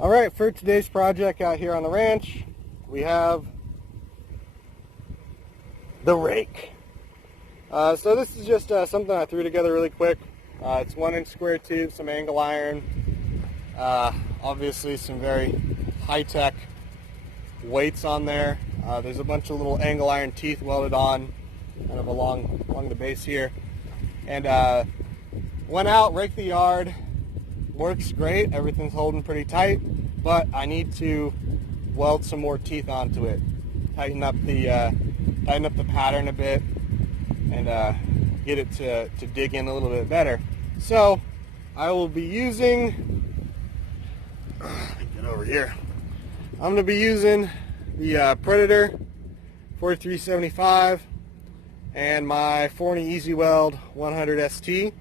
Alright, for today's project out here on the ranch, we have the rake. So this is just something I threw together really quick. It's 1-inch square tube, some angle iron, obviously some very high-tech weights on there. There's a bunch of little angle iron teeth welded on kind of along the base here. And went out, raked the yard. Works great, everything's holding pretty tight, but I need to weld some more teeth onto it, tighten up the pattern a bit, and get it to dig in a little bit better. So I will be using, get over here, I'm going to be using the Predator 4375 and my Forney Easy-Weld 100 ST.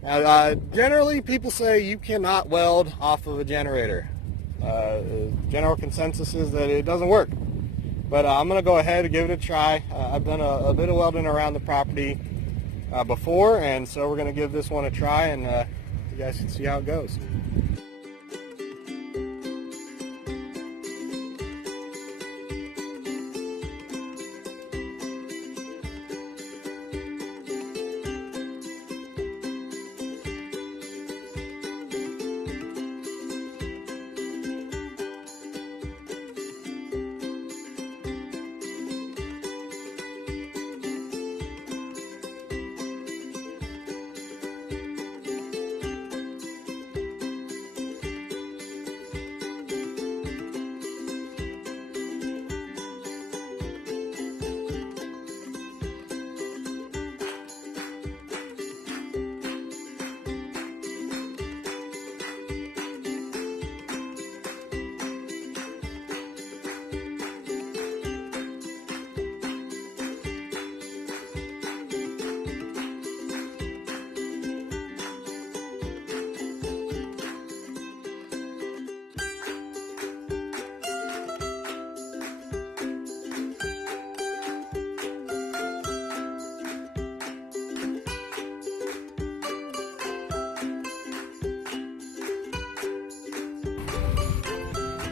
Now, generally, people say you cannot weld off of a generator. General consensus is that it doesn't work. But I'm going to go ahead and give it a try. I've done a bit of welding around the property before, and so we're going to give this one a try, and you guys can see how it goes.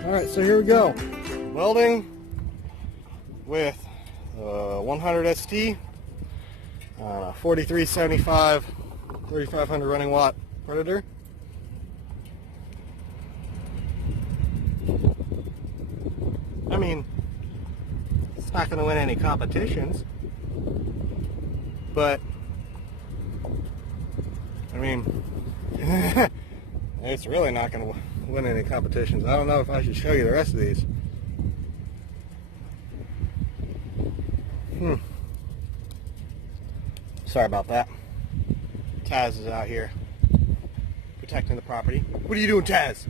Alright, so here we go. Welding with 100 ST, 4375, 3500 running watt Predator. I mean, it's not going to win any competitions, but, I mean, it's really not going to win any competitions. I don't know if I should show you the rest of these. Sorry about that. Taz is out here protecting the property. What are you doing, Taz?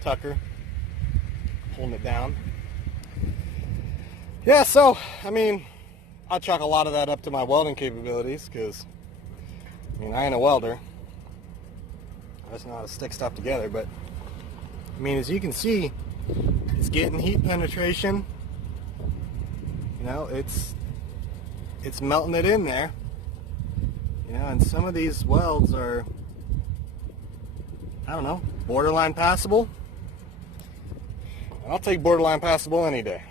Tucker holding it down. Yeah, so, I mean, I chalk a lot of that up to my welding capabilities, because, I mean, I ain't a welder. I just know how to stick stuff together, but I mean, as you can see, it's getting heat penetration. You know, it's melting it in there. You know, and some of these welds are, I don't know, borderline passable. I'll take borderline passable any day.